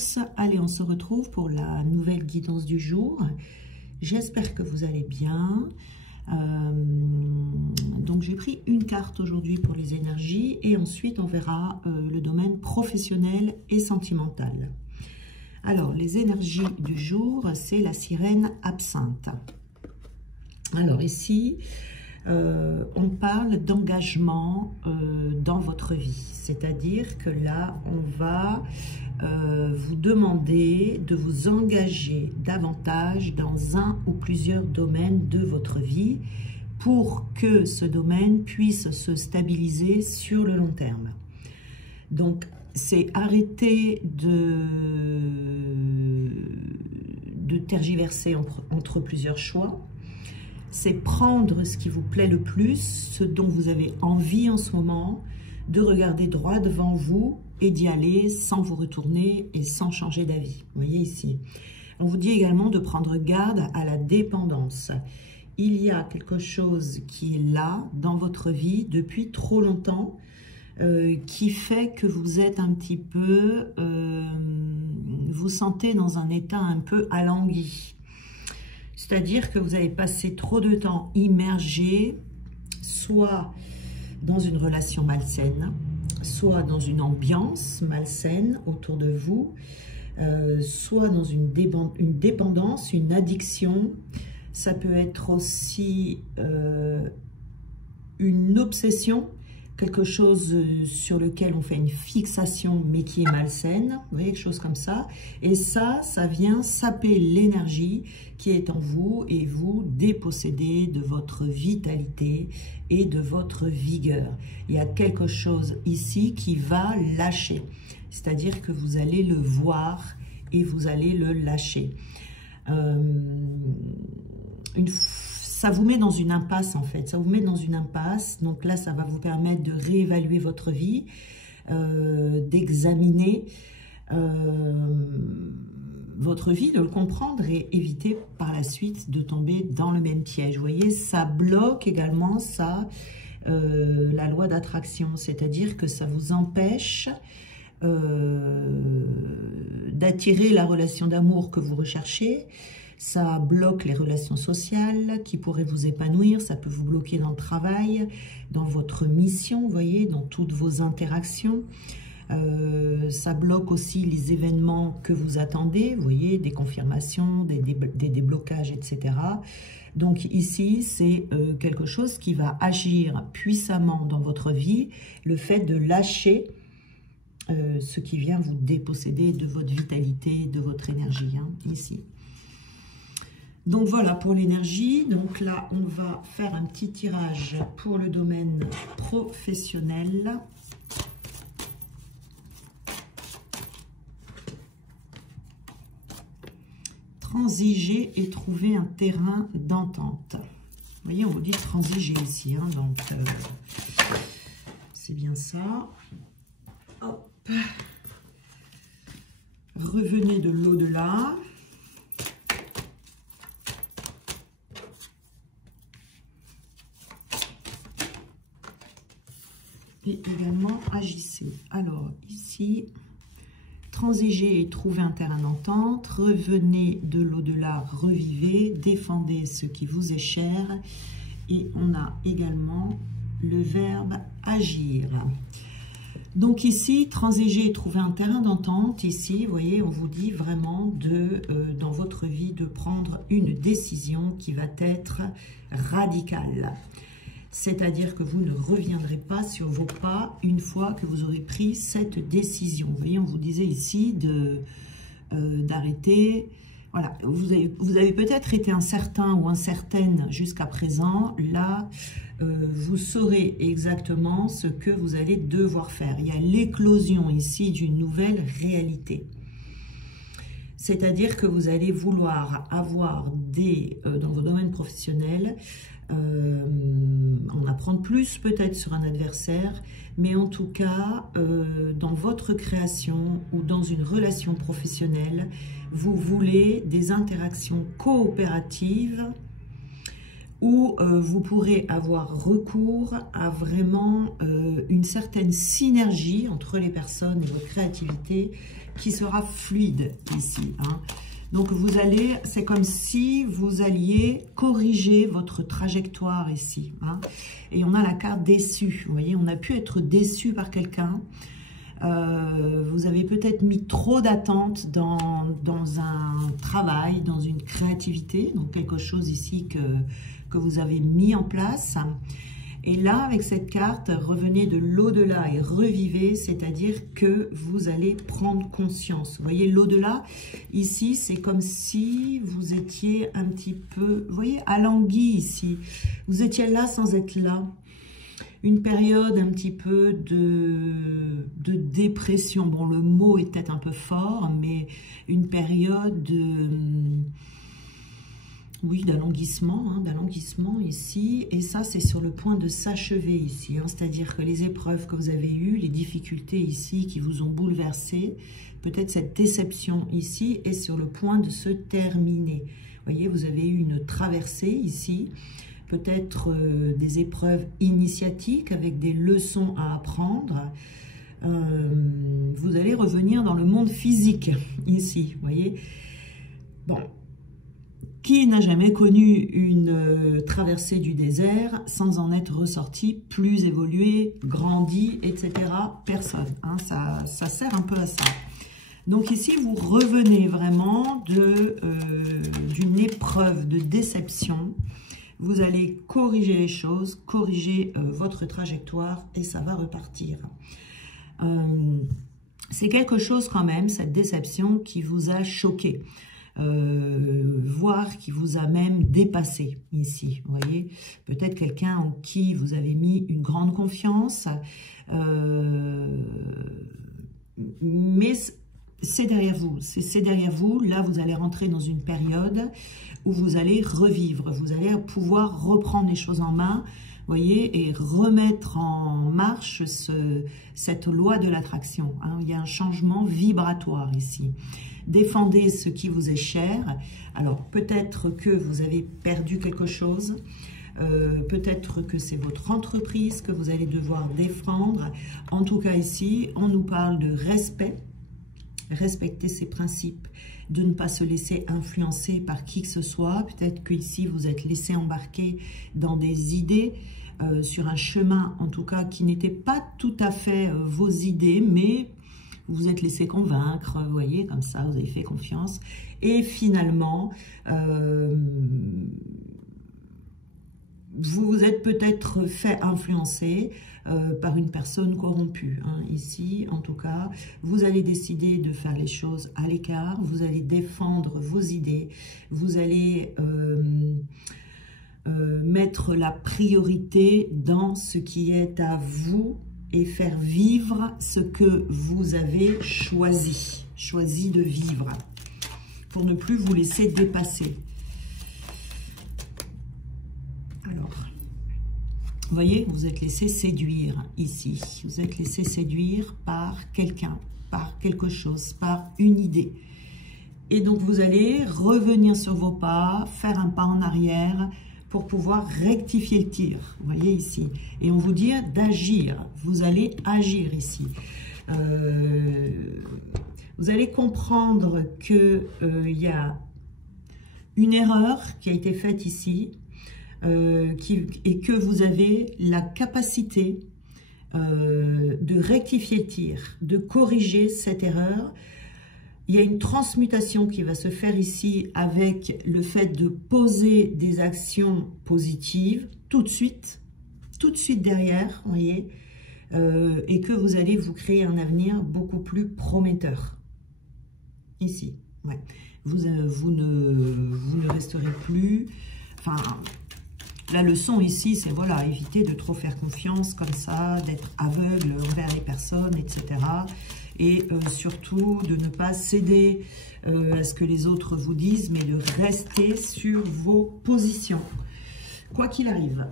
tous. Allez, on se retrouve pour la nouvelle guidance du jour. J'espère que vous allez bien. Donc j'ai pris une carte aujourd'hui pour les énergies et ensuite on verra le domaine professionnel et sentimental. Alors les énergies du jour, c'est la sirène absinthe. Alors ici, on parle d'engagement dans votre vie, c'est-à-dire que là, on va vous demander de vous engager davantage dans un ou plusieurs domaines de votre vie pour que ce domaine puisse se stabiliser sur le long terme. Donc, c'est arrêter de tergiverser entre plusieurs choix. C'est prendre ce qui vous plaît le plus, ce dont vous avez envie en ce moment, de regarder droit devant vous et d'y aller sans vous retourner et sans changer d'avis. Vous voyez ici. On vous dit également de prendre garde à la dépendance. Il y a quelque chose qui est là dans votre vie depuis trop longtemps, qui fait que vous êtes un petit peu, vous sentez dans un état un peu alangui. C'est-à-dire que vous avez passé trop de temps immergé, soit dans une relation malsaine, soit dans une ambiance malsaine autour de vous, soit dans une dépendance, une addiction. Ça peut être aussi une obsession, quelque chose sur lequel on fait une fixation mais qui est malsaine, vous voyez, quelque chose comme ça. Et ça vient saper l'énergie qui est en vous et vous déposséder de votre vitalité et de votre vigueur. Il y a quelque chose ici qui va lâcher, c'est-à-dire que vous allez le voir et vous allez le lâcher. Ça vous met dans une impasse en fait, ça vous met dans une impasse, donc là ça va vous permettre de réévaluer votre vie, d'examiner votre vie, de le comprendre et éviter par la suite de tomber dans le même piège. Vous voyez, ça bloque également ça, la loi d'attraction, c'est-à-dire que ça vous empêche d'attirer la relation d'amour que vous recherchez. Ça bloque les relations sociales qui pourraient vous épanouir, ça peut vous bloquer dans le travail, dans votre mission, vous voyez, dans toutes vos interactions. Ça bloque aussi les événements que vous attendez, vous voyez, des confirmations, des déblocages, etc. Donc ici, c'est quelque chose qui va agir puissamment dans votre vie, le fait de lâcher ce qui vient vous déposséder de votre vitalité, de votre énergie, hein, ici. Donc voilà pour l'énergie. Donc là, on va faire un petit tirage pour le domaine professionnel. Transiger et trouver un terrain d'entente. Vous voyez, on vous dit transiger ici, hein, donc c'est bien ça. Hop. Revenez de l'au-delà. Et également agissez. Alors ici, transigez et trouvez un terrain d'entente, revenez de l'au-delà, revivez, défendez ce qui vous est cher. Et on a également le verbe agir. Donc ici, transiger et trouver un terrain d'entente. Ici, vous voyez, on vous dit vraiment dans votre vie de prendre une décision qui va être radicale. C'est-à-dire que vous ne reviendrez pas sur vos pas une fois que vous aurez pris cette décision. Vous voyez, on vous disait ici d'arrêter. Voilà, vous avez peut-être été incertain ou incertaine jusqu'à présent. Là, vous saurez exactement ce que vous allez devoir faire. Il y a l'éclosion ici d'une nouvelle réalité. C'est-à-dire que vous allez vouloir avoir dans vos domaines professionnels, en apprendre plus peut-être sur un adversaire, mais en tout cas, dans votre création ou dans une relation professionnelle, vous voulez des interactions coopératives où vous pourrez avoir recours à vraiment une certaine synergie entre les personnes et votre créativité qui sera fluide ici. Hein. Donc vous allez, c'est comme si vous alliez corriger votre trajectoire ici. Hein. Et on a la carte déçu. Vous voyez, on a pu être déçu par quelqu'un. Vous avez peut-être mis trop d'attentes dans un travail, dans une créativité, donc quelque chose ici que vous avez mis en place. Et là, avec cette carte, revenez de l'au-delà et revivez, c'est-à-dire que vous allez prendre conscience. Vous voyez, l'au-delà, ici, c'est comme si vous étiez un petit peu, vous voyez, alangui ici. Vous étiez là sans être là. Une période un petit peu de dépression. Bon, le mot est peut-être un peu fort, mais une période oui, d'alanguissement, hein, d'alanguissement ici. Et ça, c'est sur le point de s'achever ici. Hein, c'est-à-dire que les épreuves que vous avez eues, les difficultés ici qui vous ont bouleversé, peut-être cette déception ici est sur le point de se terminer. Vous voyez, vous avez eu une traversée ici. Peut-être des épreuves initiatiques avec des leçons à apprendre. Vous allez revenir dans le monde physique, ici, vous voyez. Bon, qui n'a jamais connu une traversée du désert sans en être ressorti plus évolué, grandi, etc. Personne, hein, ça sert un peu à ça. Donc ici, vous revenez vraiment d'une épreuve de déception. Vous allez corriger les choses, corriger votre trajectoire et ça va repartir. C'est quelque chose quand même, cette déception qui vous a choqué, voire qui vous a même dépassé ici. Vous voyez, peut-être quelqu'un en qui vous avez mis une grande confiance, mais c'est derrière vous, c'est derrière vous. Là, vous allez rentrer dans une période où vous allez revivre, vous allez pouvoir reprendre les choses en main, voyez, et remettre en marche cette loi de l'attraction. Hein. Il y a un changement vibratoire ici. Défendez ce qui vous est cher. Alors, peut-être que vous avez perdu quelque chose, peut-être que c'est votre entreprise que vous allez devoir défendre. En tout cas, ici, on nous parle de respect. Respecter ses principes, de ne pas se laisser influencer par qui que ce soit. Peut-être qu'ici, vous êtes laissé embarquer dans des idées, sur un chemin, en tout cas, qui n'était pas tout à fait vos idées, mais vous vous êtes laissé convaincre, vous voyez, comme ça, vous avez fait confiance. Et finalement, vous vous êtes peut-être fait influencer par une personne corrompue. Hein. Ici, en tout cas, vous allez décider de faire les choses à l'écart, vous allez défendre vos idées, vous allez mettre la priorité dans ce qui est à vous et faire vivre ce que vous avez choisi de vivre, pour ne plus vous laisser dépasser. Alors, vous voyez, vous êtes laissé séduire ici. Vous êtes laissé séduire par quelqu'un, par quelque chose, par une idée. Et donc, vous allez revenir sur vos pas, faire un pas en arrière pour pouvoir rectifier le tir. Vous voyez ici. Et on vous dit d'agir. Vous allez agir ici. Vous allez comprendre qu'il y a une erreur qui a été faite ici. Et que vous avez la capacité de rectifier le tir, de corriger cette erreur. Il y a une transmutation qui va se faire ici avec le fait de poser des actions positives tout de suite derrière, vous voyez, et que vous allez vous créer un avenir beaucoup plus prometteur. Ici, ouais. Vous ne resterez plus... Enfin, la leçon ici, c'est voilà, éviter de trop faire confiance comme ça, d'être aveugle envers les personnes, etc. Et surtout de ne pas céder à ce que les autres vous disent, mais de rester sur vos positions, quoi qu'il arrive.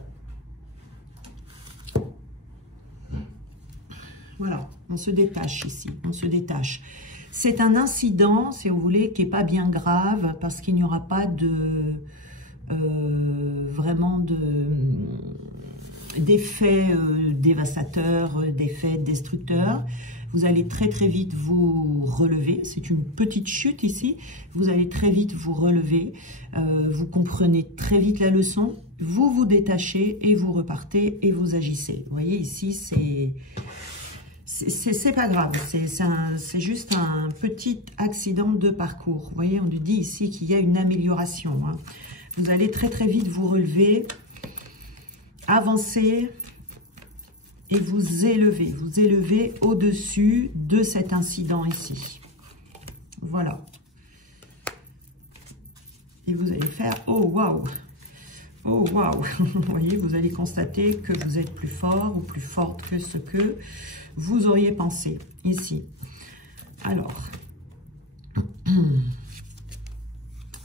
Voilà, on se détache ici, on se détache. C'est un incident, si vous voulez, qui n'est pas bien grave, parce qu'il n'y aura pas de vraiment d'effets dévastateurs, d'effets destructeurs. Vous allez très très vite vous relever. C'est une petite chute ici. Vous allez très vite vous relever. Vous comprenez très vite la leçon. Vous vous détachez et vous repartez et vous agissez. Vous voyez ici, c'est pas grave. C'est juste un petit accident de parcours. Vous voyez, on nous dit ici qu'il y a une amélioration. Hein. Vous allez très très vite vous relever, avancer et vous élever au-dessus de cet incident ici. Voilà. Et vous allez faire « Oh, waouh !» Oh, waouh! Vous voyez, vous allez constater que vous êtes plus fort ou plus forte que ce que vous auriez pensé ici. Alors,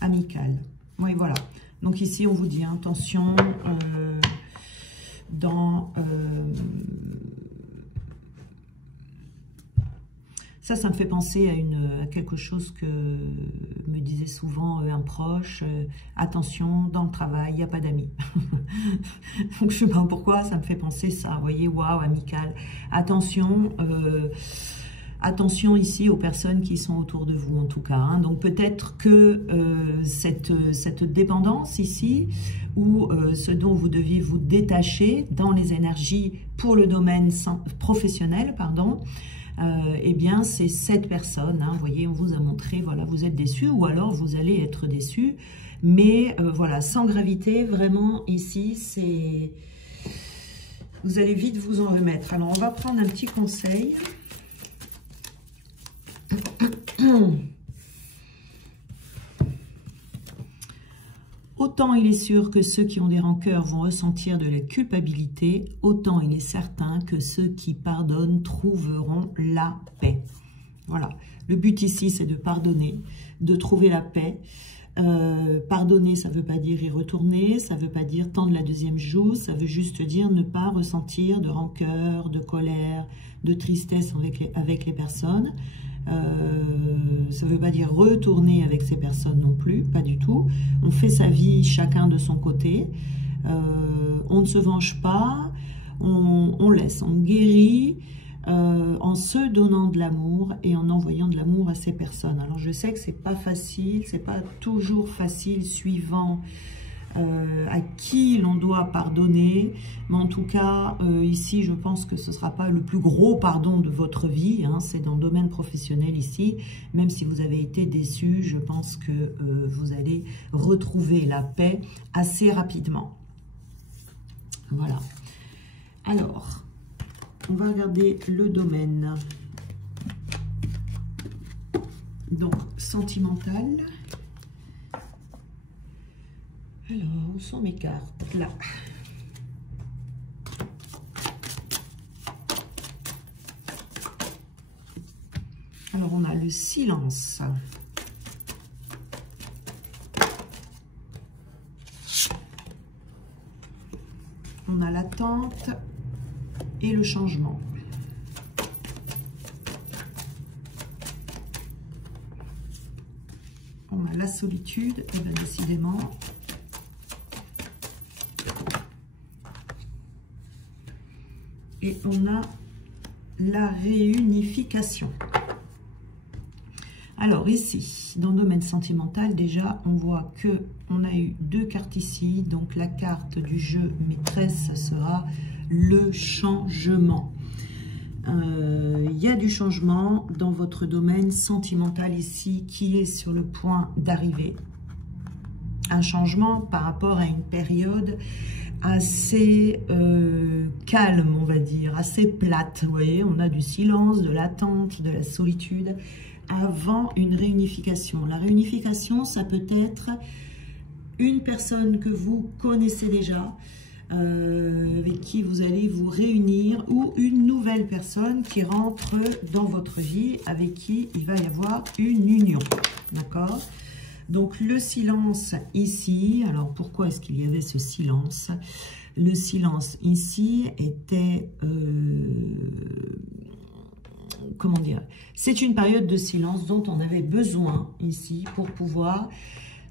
amical. Oui, voilà. Donc ici, on vous dit, hein, attention, ça me fait penser à quelque chose que me disait souvent un proche. Attention, dans le travail, il n'y a pas d'amis. Donc, je ne sais pas pourquoi, ça me fait penser ça. Vous voyez, waouh, amical. Attention, attention ici aux personnes qui sont autour de vous, en tout cas. Hein. Donc, peut-être que cette dépendance ici, ou ce dont vous deviez vous détacher dans les énergies pour le domaine professionnel, pardon, eh bien, c'est cette personne, hein, vous voyez, on vous a montré, voilà, vous êtes déçu, ou alors vous allez être déçu, mais voilà, sans gravité, vraiment, ici, c'est... Vous allez vite vous en remettre. Alors, on va prendre un petit conseil. Autant il est sûr que ceux qui ont des rancœurs vont ressentir de la culpabilité, autant il est certain que ceux qui pardonnent trouveront la paix. Voilà. Le but ici, c'est de pardonner, de trouver la paix. Pardonner, ça ne veut pas dire y retourner, ça ne veut pas dire tendre la deuxième joue, ça veut juste dire ne pas ressentir de rancœur, de colère, de tristesse avec les personnes. Ça ne veut pas dire retourner avec ces personnes non plus, pas du tout. On fait sa vie chacun de son côté. On ne se venge pas, on laisse, on guérit en se donnant de l'amour et en envoyant de l'amour à ces personnes. Alors je sais que c'est pas facile, c'est pas toujours facile suivant à qui l'on doit pardonner, mais en tout cas ici je pense que ce ne sera pas le plus gros pardon de votre vie, hein, c'est dans le domaine professionnel ici, même si vous avez été déçu, je pense que vous allez retrouver la paix assez rapidement. Voilà. Alors, on va regarder le domaine donc sentimental. Alors, où sont mes cartes? Là. Alors, on a le silence. On a l'attente et le changement. On a la solitude, et bien décidément... Et on a la réunification. Alors ici, dans le domaine sentimental, déjà, on voit que on a eu deux cartes ici. Donc la carte du jeu maîtresse sera le changement. Il y a du changement dans votre domaine sentimental ici qui est sur le point d'arriver. Un changement par rapport à une période assez calme, on va dire, assez plate. Vous voyez, on a du silence, de l'attente, de la solitude avant une réunification. La réunification, ça peut être une personne que vous connaissez déjà, avec qui vous allez vous réunir, ou une nouvelle personne qui rentre dans votre vie, avec qui il va y avoir une union. D'accord ? Donc, le silence ici, alors pourquoi est-ce qu'il y avait ce silence? Le silence ici était, comment dire, c'est une période de silence dont on avait besoin ici pour pouvoir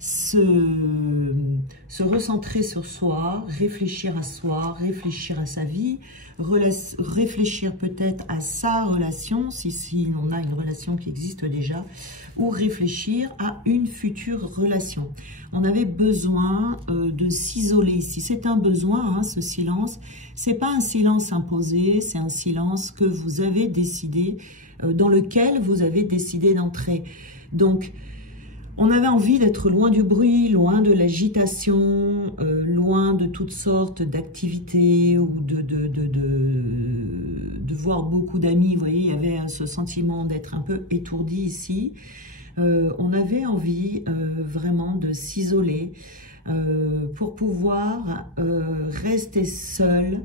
se recentrer sur soi, réfléchir à sa vie, réfléchir peut-être à sa relation, si on a une relation qui existe déjà, ou réfléchir à une future relation. On avait besoin de s'isoler ici. C'est un besoin, hein, ce silence. C'est pas un silence imposé, c'est un silence que vous avez décidé, dans lequel vous avez décidé d'entrer. Donc, on avait envie d'être loin du bruit, loin de l'agitation, loin de toutes sortes d'activités ou de voir beaucoup d'amis. Vous voyez, il y avait ce sentiment d'être un peu étourdi ici. On avait envie vraiment de s'isoler pour pouvoir rester seul,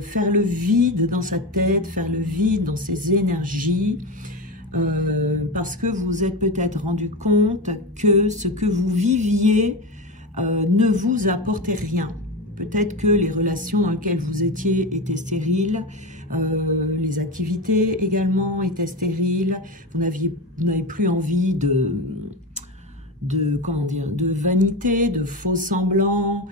faire le vide dans sa tête, faire le vide dans ses énergies. Parce que vous vous êtes peut-être rendu compte que ce que vous viviez ne vous apportait rien. Peut-être que les relations dans lesquelles vous étiez étaient stériles, les activités également étaient stériles, vous n'avez plus envie de vanité, de faux semblants.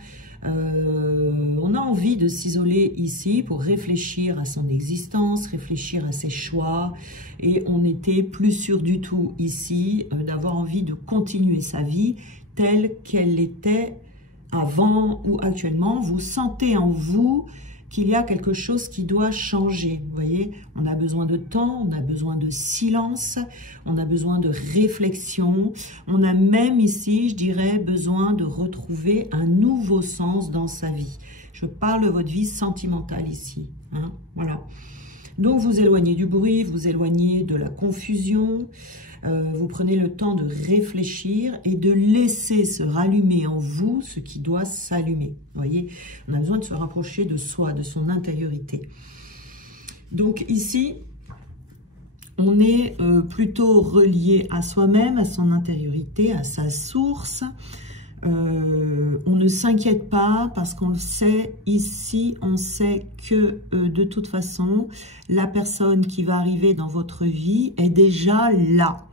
On a envie de s'isoler ici pour réfléchir à son existence, réfléchir à ses choix, et on n'était plus sûr du tout ici d'avoir envie de continuer sa vie telle qu'elle était avant ou actuellement. Vous sentez en vous qu'il y a quelque chose qui doit changer. Vous voyez, on a besoin de temps, on a besoin de silence, on a besoin de réflexion. On a même ici, je dirais, besoin de retrouver un nouveau sens dans sa vie. Je parle de votre vie sentimentale ici. Hein, voilà. Donc, vous éloignez du bruit, vous éloignez de la confusion. Vous prenez le temps de réfléchir et de laisser se rallumer en vous ce qui doit s'allumer. Vous voyez, on a besoin de se rapprocher de soi, de son intériorité. Donc ici, on est plutôt relié à soi-même, à son intériorité, à sa source. On ne s'inquiète pas parce qu'on le sait ici, on sait que de toute façon, la personne qui va arriver dans votre vie est déjà là.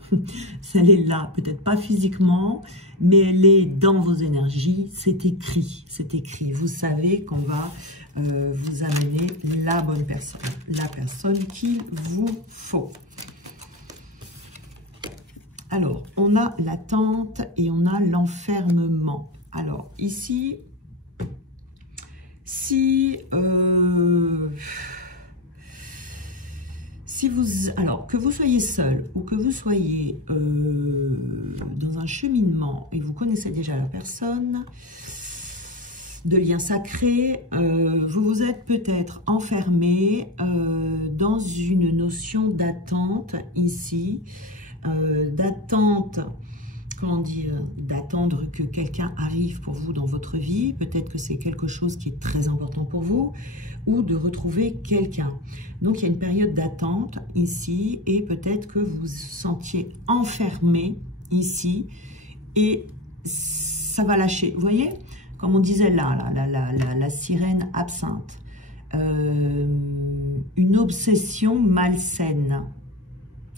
Elle est là, peut-être pas physiquement, mais elle est dans vos énergies, c'est écrit, c'est écrit. Vous savez qu'on va vous amener la bonne personne, la personne qu'il vous faut. Alors, on a l'attente et on a l'enfermement. Alors, ici, si alors, que vous soyez seul ou que vous soyez dans un cheminement et vous connaissez déjà la personne, de liens sacrés, vous vous êtes peut-être enfermé dans une notion d'attente ici, d'attente, comment dire, d'attendre que quelqu'un arrive pour vous dans votre vie. Peut-être que c'est quelque chose qui est très important pour vous, ou de retrouver quelqu'un. Donc il y a une période d'attente ici, et peut-être que vous vous sentiez enfermé ici, et ça va lâcher. Vous voyez, comme on disait là, la sirène absinthe, une obsession malsaine.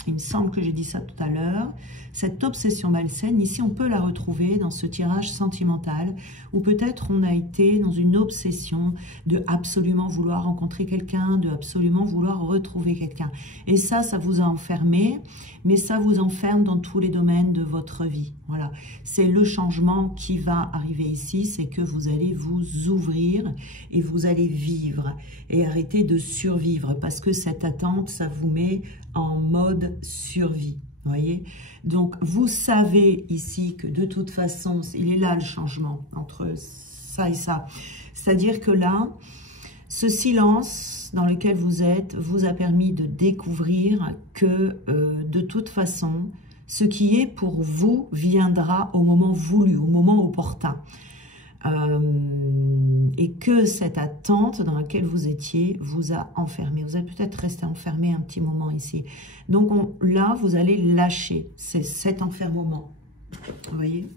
Il me semble que j'ai dit ça tout à l'heure. Cette obsession malsaine, ici, on peut la retrouver dans ce tirage sentimental, où peut-être on a été dans une obsession de absolument vouloir rencontrer quelqu'un, de absolument vouloir retrouver quelqu'un. Et ça vous a enfermé, mais ça vous enferme dans tous les domaines de votre vie. Voilà, c'est le changement qui va arriver ici, c'est que vous allez vous ouvrir et vous allez vivre et arrêter de survivre, parce que cette attente, ça vous met en mode survie. Vous voyez, donc vous savez ici que de toute façon, il est là le changement entre ça et ça. C'est-à-dire que là, ce silence dans lequel vous êtes vous a permis de découvrir que de toute façon, ce qui est pour vous viendra au moment voulu, au moment opportun. Et que cette attente dans laquelle vous étiez vous a enfermé. Vous êtes peut-être resté enfermé un petit moment ici. Donc là, vous allez lâcher cet enfermement. Vous voyez?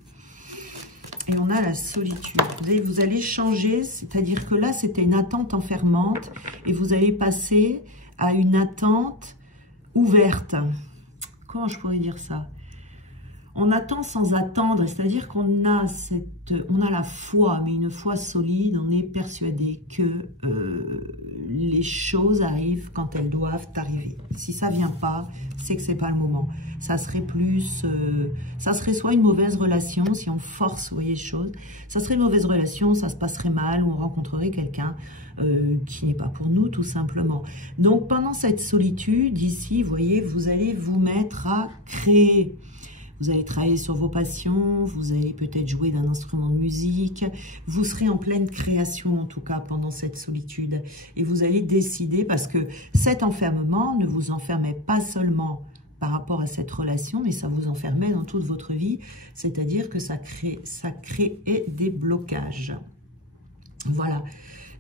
Et on a la solitude. Vous allez changer, c'est-à-dire que là, c'était une attente enfermante et vous allez passer à une attente ouverte. Comment je pourrais dire ça? On attend sans attendre, c'est-à-dire qu'on a la foi, mais une foi solide. On est persuadé que les choses arrivent quand elles doivent arriver. Si ça vient pas, c'est que c'est pas le moment. Ça serait plus, ça serait soit une mauvaise relation, si on force, vous voyez, les choses. Ça serait une mauvaise relation, ça se passerait mal, ou on rencontrerait quelqu'un qui n'est pas pour nous, tout simplement. Donc, pendant cette solitude, ici, vous voyez, vous allez vous mettre à créer. Vous allez travailler sur vos passions, vous allez peut-être jouer d'un instrument de musique, vous serez en pleine création en tout cas pendant cette solitude. Et vous allez décider, parce que cet enfermement ne vous enfermait pas seulement par rapport à cette relation, mais ça vous enfermait dans toute votre vie, c'est-à-dire que ça créait des blocages. Voilà.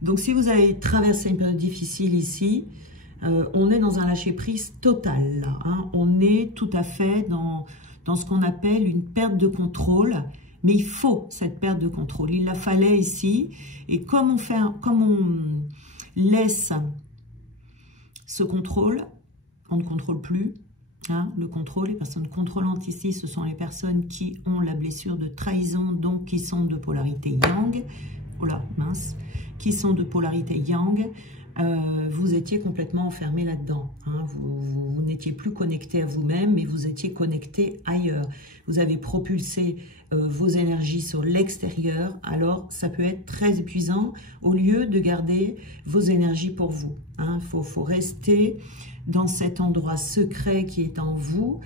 Donc si vous avez traversé une période difficile ici, on est dans un lâcher-prise total, là, hein. On est tout à fait dans ce qu'on appelle une perte de contrôle, mais il faut cette perte de contrôle. Il la fallait ici, et comme on laisse ce contrôle, on ne contrôle plus, hein, le contrôle. Les personnes contrôlantes ici, ce sont les personnes qui ont la blessure de trahison, donc qui sont de polarité yang, oh là, mince, qui sont de polarité yang. Vous étiez complètement enfermé là-dedans. Hein. Vous n'étiez plus connecté à vous-même, mais vous étiez connecté ailleurs. Vous avez propulsé vos énergies sur l'extérieur. Alors, ça peut être très épuisant au lieu de garder vos énergies pour vous. Hein. Faut rester dans cet endroit secret qui est en vous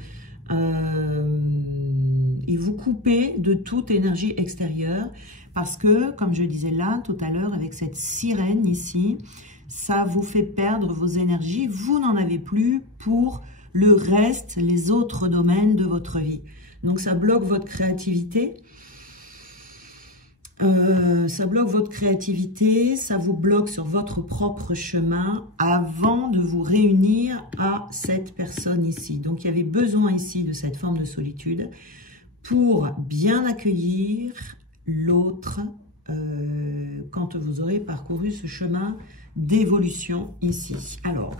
et vous couper de toute énergie extérieure. Parce que, comme je disais là tout à l'heure, avec cette sirène ici, ça vous fait perdre vos énergies. Vous n'en avez plus pour le reste, les autres domaines de votre vie. Donc, ça bloque votre créativité. Ça bloque votre créativité, ça vous bloque sur votre propre chemin avant de vous réunir à cette personne ici. Donc, il y avait besoin ici de cette forme de solitude pour bien accueillir l'autre quand vous aurez parcouru ce chemin d'évolution ici. Alors,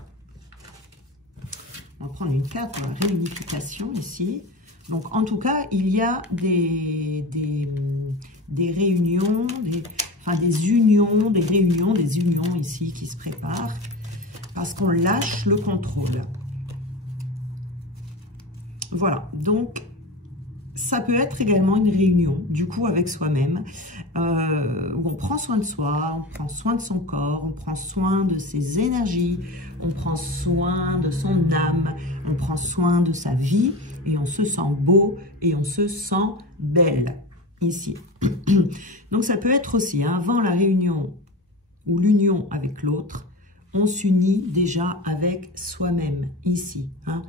on va prendre une carte de la réunification ici. Donc, en tout cas, il y a des réunions, des unions ici qui se préparent parce qu'on lâche le contrôle. Voilà, donc ça peut être également une réunion, du coup, avec soi-même, où on prend soin de soi, on prend soin de son corps, on prend soin de ses énergies, on prend soin de son âme, on prend soin de sa vie, et on se sent beau, et on se sent belle, ici. Donc, ça peut être aussi, hein, avant la réunion, ou l'union avec l'autre, on s'unit déjà avec soi-même, ici, hein.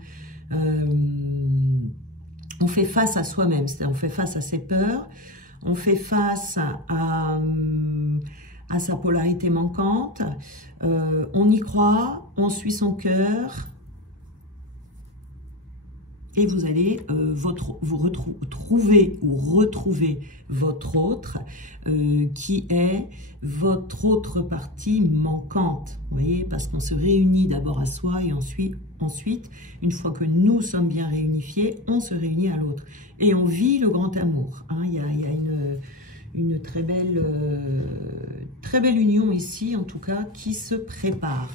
On fait face à soi-même, c'est-à-dire on fait face à ses peurs, on fait face à sa polarité manquante, on y croit, on suit son cœur, et vous allez vous retrouver votre autre, qui est votre autre partie manquante. Vous voyez, parce qu'on se réunit d'abord à soi et ensuite, une fois que nous sommes bien réunifiés, on se réunit à l'autre. Et on vit le grand amour. Hein. Il y a une très belle union ici, en tout cas, qui se prépare.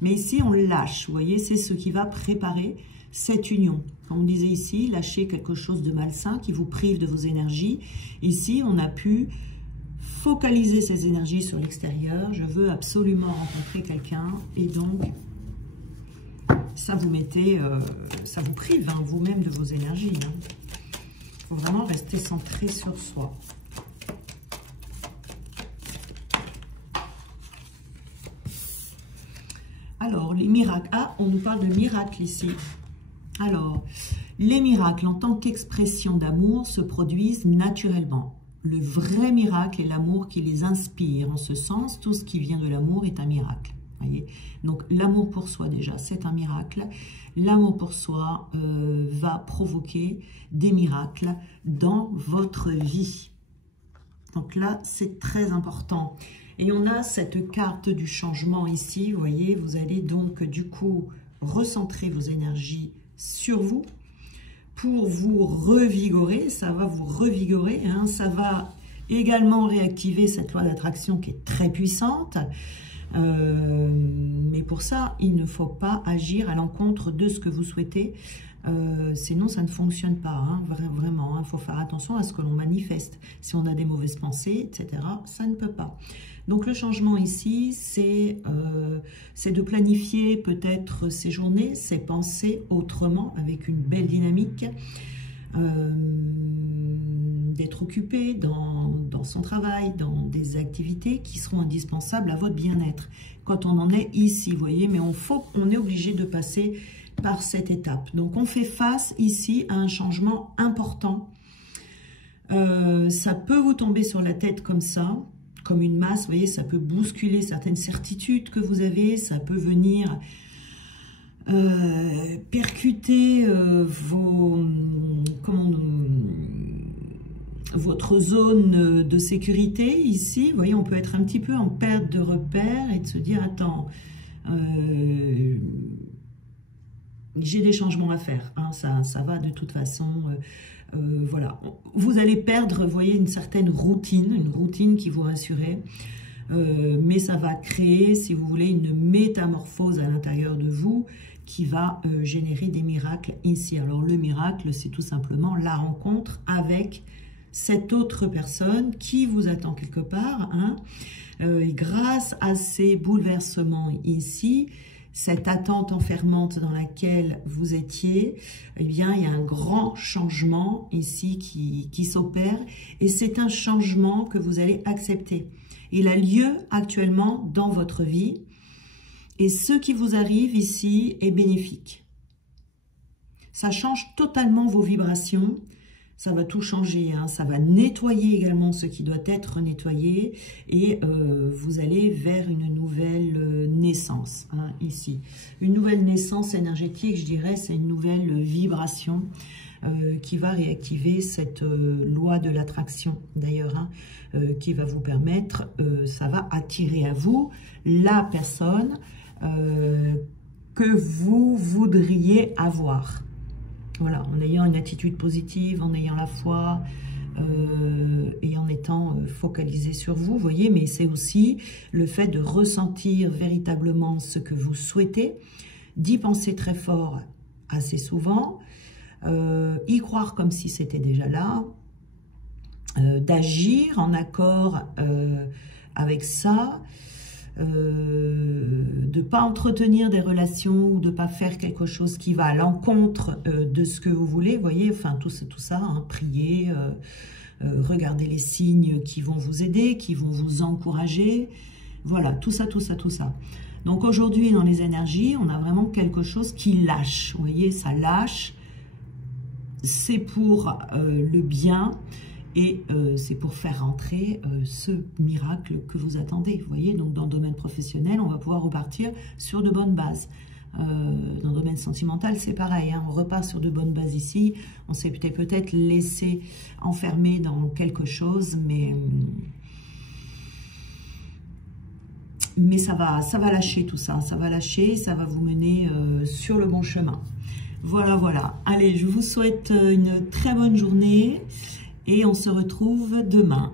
Mais ici, on lâche. Vous voyez, c'est ce qui va préparer cette union. Comme on disait ici, lâcher quelque chose de malsain qui vous prive de vos énergies. Ici, on a pu focaliser ces énergies sur l'extérieur. Je veux absolument rencontrer quelqu'un. Et donc, ça vous ça vous prive, hein, vous-même, de vos énergies. Il faut vraiment rester centré sur soi. Alors, les miracles. Ah, on nous parle de miracles ici. Alors, les miracles en tant qu'expression d'amour se produisent naturellement. Le vrai miracle est l'amour qui les inspire. En ce sens, tout ce qui vient de l'amour est un miracle. Voyez, donc, l'amour pour soi, déjà, c'est un miracle. L'amour pour soi va provoquer des miracles dans votre vie. Donc là, c'est très important. Et on a cette carte du changement ici. Vous voyez, vous allez donc, du coup, recentrer vos énergies sur vous pour vous revigorer, ça va vous revigorer, hein, ça va également réactiver cette loi d'attraction qui est très puissante. Mais pour ça, il ne faut pas agir à l'encontre de ce que vous souhaitez, sinon ça ne fonctionne pas, hein, vraiment, il faut faire attention à ce que l'on manifeste. Si on a des mauvaises pensées, etc., ça ne peut pas. Donc le changement ici, c'est de planifier peut-être ses journées, ses pensées autrement, avec une belle dynamique, d'être occupé dans son travail, dans des activités qui seront indispensables à votre bien-être. Quand on en est ici, vous voyez, mais on est obligé de passer par cette étape. Donc on fait face ici à un changement important. Ça peut vous tomber sur la tête comme ça, comme une masse, vous voyez, ça peut bousculer certaines certitudes que vous avez, ça peut venir percuter votre zone de sécurité ici. Vous voyez, on peut être un petit peu en perte de repère et de se dire, attends, j'ai des changements à faire, hein, ça va de toute façon, voilà. Vous allez perdre, vous voyez, une certaine routine, qui vous rassurait, mais ça va créer, si vous voulez, une métamorphose à l'intérieur de vous qui va générer des miracles ici. Alors le miracle, c'est tout simplement la rencontre avec cette autre personne qui vous attend quelque part, hein, et grâce à ces bouleversements ici, cette attente enfermante dans laquelle vous étiez, eh bien, il y a un grand changement ici qui s'opère, et c'est un changement que vous allez accepter. Il a lieu actuellement dans votre vie, et ce qui vous arrive ici est bénéfique. Ça change totalement vos vibrations, ça va tout changer, hein. Ça va nettoyer également ce qui doit être nettoyé, et vous allez vers une nouvelle naissance, hein, ici. Une nouvelle naissance énergétique, je dirais, c'est une nouvelle vibration qui va réactiver cette loi de l'attraction, d'ailleurs, hein, qui va vous permettre, ça va attirer à vous la personne que vous voudriez avoir. Voilà, en ayant une attitude positive, en ayant la foi et en étant focalisé sur vous, vous voyez, mais c'est aussi le fait de ressentir véritablement ce que vous souhaitez, d'y penser très fort assez souvent, y croire comme si c'était déjà là, d'agir en accord avec ça, de ne pas entretenir des relations ou de ne pas faire quelque chose qui va à l'encontre de ce que vous voulez, vous voyez, enfin tout ça, hein, prier, regarder les signes qui vont vous aider, qui vont vous encourager, voilà, tout ça. Donc aujourd'hui dans les énergies, on a vraiment quelque chose qui lâche, vous voyez, ça lâche, c'est pour le bien. Et c'est pour faire rentrer ce miracle que vous attendez. Vous voyez, donc dans le domaine professionnel, on va pouvoir repartir sur de bonnes bases. Dans le domaine sentimental, c'est pareil, hein, on repart sur de bonnes bases ici. On s'est peut-être laissé enfermer dans quelque chose, mais ça va lâcher tout ça. Ça va lâcher, ça va vous mener sur le bon chemin. Voilà. Allez, je vous souhaite une très bonne journée. Et on se retrouve demain.